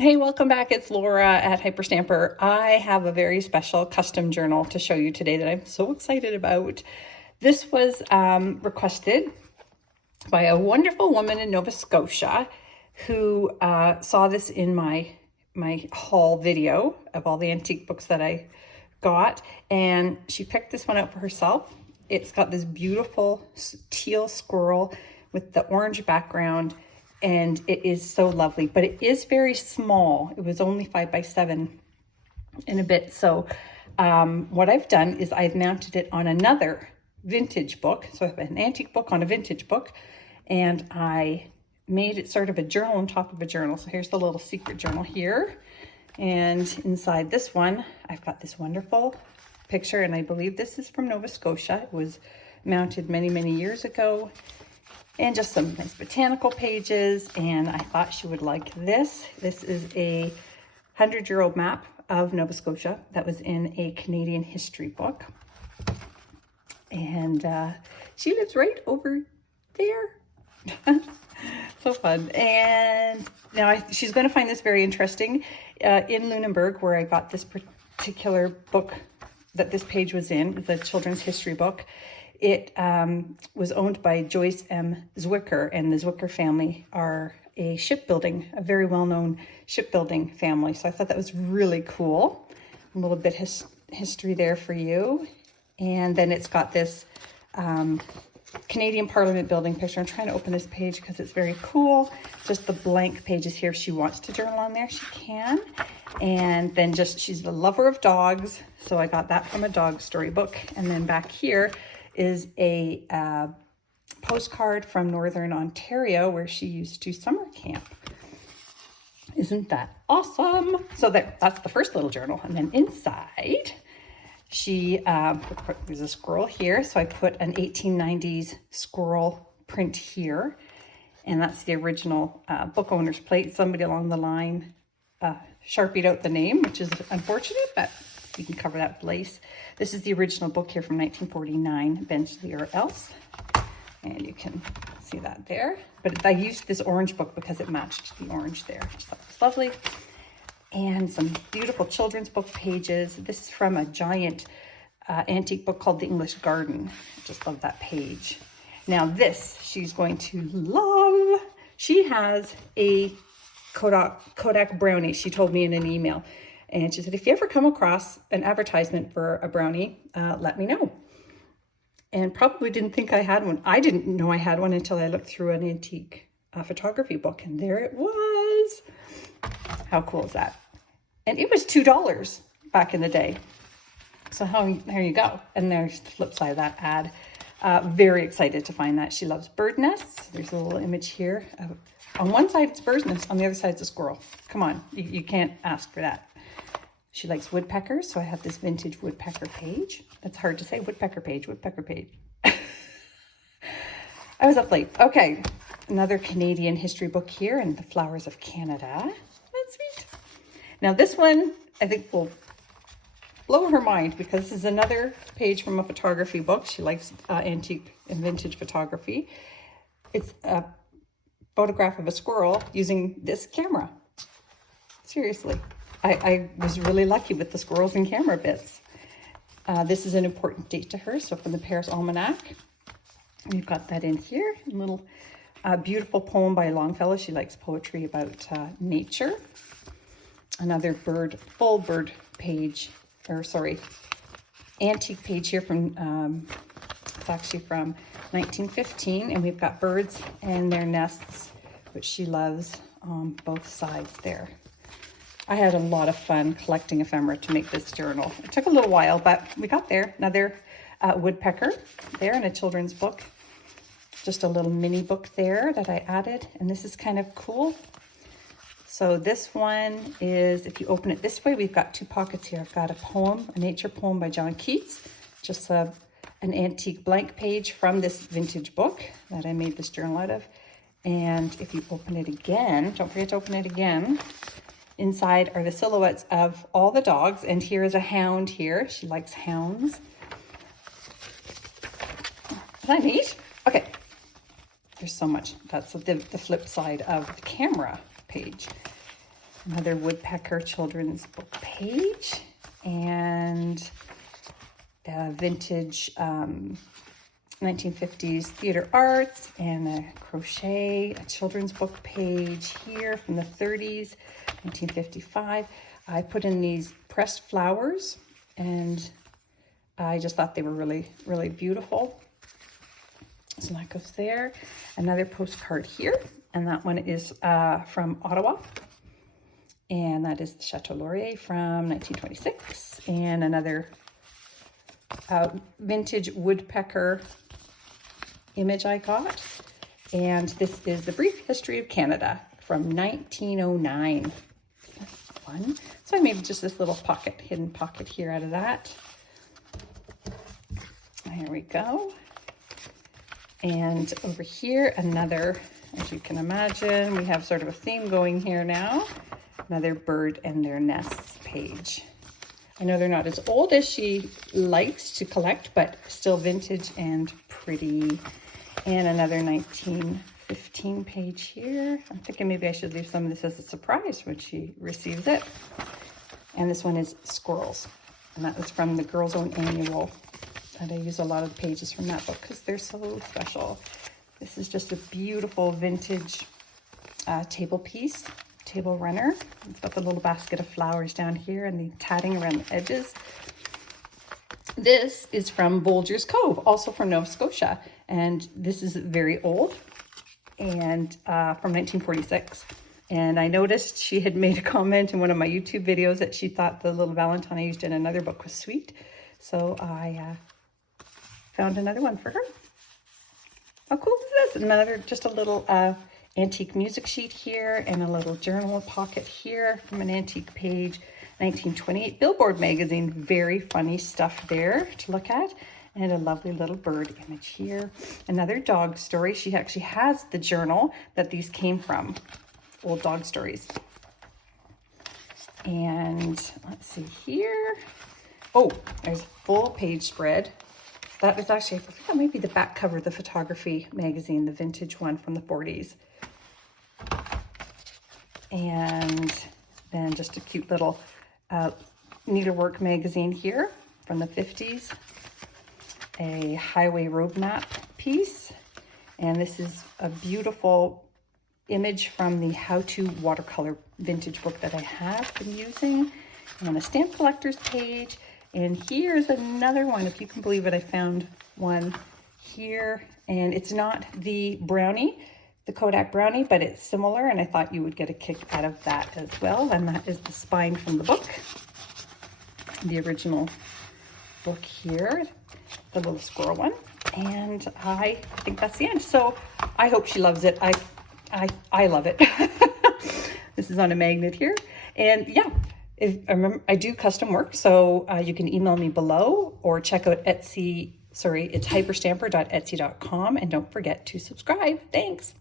Hey, welcome back. It's Laura at Hyperstamper. I have a very special custom journal to show you today that I'm so excited about. This was requested by a wonderful woman in Nova Scotia who saw this in my haul video of all the antique books that I got, and she picked this one out for herself. It's got this beautiful teal squirrel with the orange background, and it is so lovely, but it is very small. It was only 5 by 7 and a bit. So what I've done is I've mounted it on another vintage book. So I have an antique book on a vintage book, and I made it sort of a journal on top of a journal. So here's the little secret journal here. And inside this one, I've got this wonderful picture, and I believe this is from Nova Scotia. It was mounted many, many years ago. And just some nice botanical pages, and I thought she would like this. This is a 100-year-old map of Nova Scotia that was in a Canadian history book. And she lives right over there. So fun. And now she's going to find this very interesting. In Lunenburg, where I got this particular book that this page was in, it's a children's history book. It was owned by Joyce M. Zwicker, and the Zwicker family are a very well-known shipbuilding family. So I thought that was really cool. A little bit history there for you. And then it's got this Canadian Parliament building picture. I'm trying to open this page because it's very cool. Just the blank pages here. If she wants to journal on there, she can. And then she's a lover of dogs. So I got that from a dog storybook. And then back here is a postcard from Northern Ontario where she used to summer camp. Isn't that awesome? So that's the first little journal. And then inside, there's a squirrel here. So I put an 1890s squirrel print here. And that's the original book owner's plate. Somebody along the line Sharpied out the name, which is unfortunate, but you can cover that with lace. This is the original book here from 1949, Benchley or Else. And you can see that there. But I used this orange book because it matched the orange there. I just thought it was lovely. And some beautiful children's book pages. This is from a giant antique book called The English Garden. I just love that page. Now this, she's going to love. She has a Kodak brownie, she told me in an email. And she said, if you ever come across an advertisement for a brownie, let me know. And probably didn't think I had one. I didn't know I had one until I looked through an antique photography book, and there it was. How cool is that? And it was $2 back in the day. So there you go. And there's the flip side of that ad. Very excited to find that. She loves bird nests. There's a little image here. On one side it's bird's nest, on the other side it's a squirrel. Come on, you can't ask for that. She likes woodpeckers, so I have this vintage woodpecker page. That's hard to say, woodpecker page. I was up late. Okay, another Canadian history book here, and the Flowers of Canada. That's sweet. Now this one, I think will blow her mind because this is another page from a photography book. She likes antique and vintage photography. It's a photograph of a squirrel using this camera. Seriously. I was really lucky with the squirrels and camera bits. This is an important date to her, so from the Paris Almanac. We've got that in here. A little beautiful poem by Longfellow. She likes poetry about nature. Another full bird page, antique page here from, it's actually from 1915, and we've got birds and their nests, which she loves on both sides there. I had a lot of fun collecting ephemera to make this journal. It took a little while, but we got there. Another woodpecker there in a children's book. Just a little mini book there that I added, and this is kind of cool. So this one is, if you open it this way, we've got two pockets here. I've got a poem, a nature poem by John Keats, just an antique blank page from this vintage book that I made this journal out of. And if you open it again, don't forget to open it again, inside are the silhouettes of all the dogs, and here is a hound here. She likes hounds. Is that neat? Okay, there's so much. That's the flip side of the camera page. Another woodpecker children's book page, and vintage 1950s theater arts, and a crochet, a children's book page here from the 30s, 1955. I put in these pressed flowers, and I just thought they were really, really beautiful. So that goes there. Another postcard here, and that one is from Ottawa. And that is the Chateau Laurier from 1926. And another vintage woodpecker image I got. And this is the Brief History of Canada from 1909. That's fun. So I made just this little pocket, hidden pocket here out of that. There we go. And over here, another, as you can imagine, we have sort of a theme going here now. Another bird and their nests page. I know they're not as old as she likes to collect, but still vintage and pretty. And another 1915 page here. I'm thinking maybe I should leave some of this as a surprise when she receives it. And this one is squirrels. And that was from the Girls' Own Annual. And I use a lot of the pages from that book because they're so special. This is just a beautiful vintage table piece, table runner. It's got the little basket of flowers down here and the tatting around the edges. This is from Bolger's Cove, also from Nova Scotia. And this is very old and from 1946. And I noticed she had made a comment in one of my YouTube videos that she thought the little Valentine I used in another book was sweet. So I found another one for her. How cool is this? Another, just a little antique music sheet here, and a little journal pocket here from an antique page, 1928 Billboard magazine. Very funny stuff there to look at, and a lovely little bird image here. Another dog story. She actually has the journal that these came from, old dog stories. And let's see here. Oh, there's a full page spread. That was actually, I think that might be the back cover of the photography magazine, the vintage one from the 40s. And then just a cute little needlework magazine here from the 50s. A highway road map piece. And this is a beautiful image from the How To Watercolor vintage book that I have been using. And a stamp collector's page. And here's another one, if you can believe it, I found one here, and it's not the brownie, the Kodak brownie, but it's similar, and I thought you would get a kick out of that as well. And that is the spine from the book, the original book here, the little squirrel one. And I think that's the end. So I hope she loves it. I love it. This is on a magnet here. And yeah. I do custom work, so you can email me below or check out Etsy. Sorry, it's hyperstamper.etsy.com, and don't forget to subscribe. Thanks.